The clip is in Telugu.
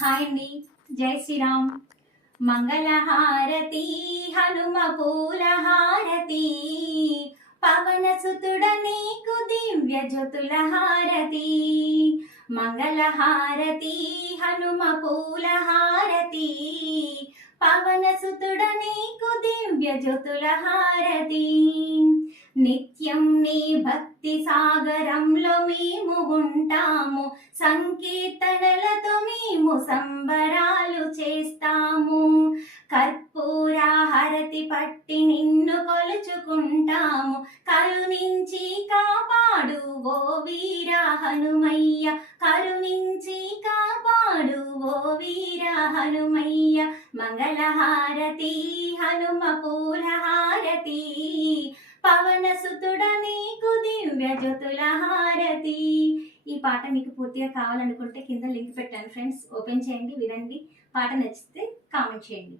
హాయ్ అండి. జై శ్రీరామ్. మంగళహారతి హనుమ పూలహారతి, పవన సుతుడ నీకు దివ్య జ్యోతుల హారతి. మంగళహారతి హనుమ పూలహారతి, పవన సుతుడ నీకు దివ్య జ్యోతుల హారతి. నిత్యం నీ భక్తి సాగరంలో మేము ఉంటాము, సంకీర్తనలతో మేము సంబరాలు చేస్తాము. కర్పూర హారతి పట్టి నిన్ను కొలుచుకుంటాము, కరుణించి కాపాడు ఓ వీర హనుమయ్య, కరుణించి కాపాడు ఓ వీర హనుమయ్య. మంగళహారతి హనుమ పూలహారతి, పవన సుతుడ నీకు దివ్య జ్యోతుల హారతి. ఈ పాట మీకు పూర్తిగా కావాలనుకుంటే కింద లింక్ పెట్టాను ఫ్రెండ్స్, ఓపెన్ చేయండి, వినండి. పాట నచ్చితే కామెంట్ చేయండి.